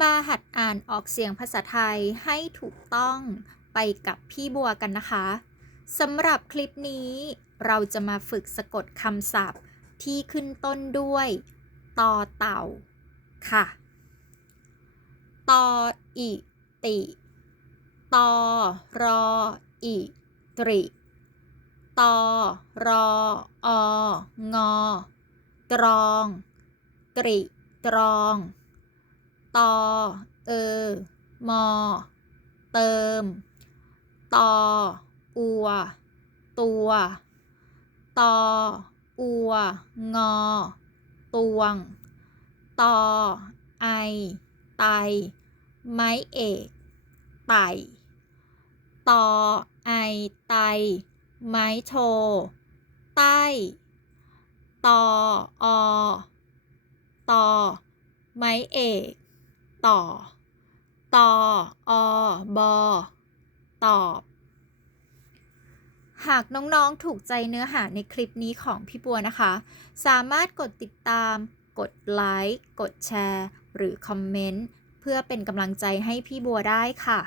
มาหัดอ่านออกเสียงภาษาไทยให้ถูกต้องไปกับพี่บัวกันนะคะสำหรับคลิปนี้เราจะมาฝึกสะกดคำศัพท์ที่ขึ้นต้นด้วยตอเต่าค่ะตออิติตอรออิตริตอรอองอตรอง ตริตรอง ตอ เออ มอ เติม ตอ อัว ตัว ตอ อัว งอ ตวง ตอ ไอ ไต ไม้เอก ไต่ตอ ไอ ไต ไม้โทใต้ ตอ อ ตอไม้เอก ต่อ ตอ อ บอ ตอบ หากน้องๆถูกใจเนื้อหาในคลิปนี้ของพี่บัวนะคะ สามารถกดติดตาม กดไลค์ กดแชร์ หรือคอมเมนต์ เพื่อเป็นกำลังใจให้พี่บัวได้ค่ะ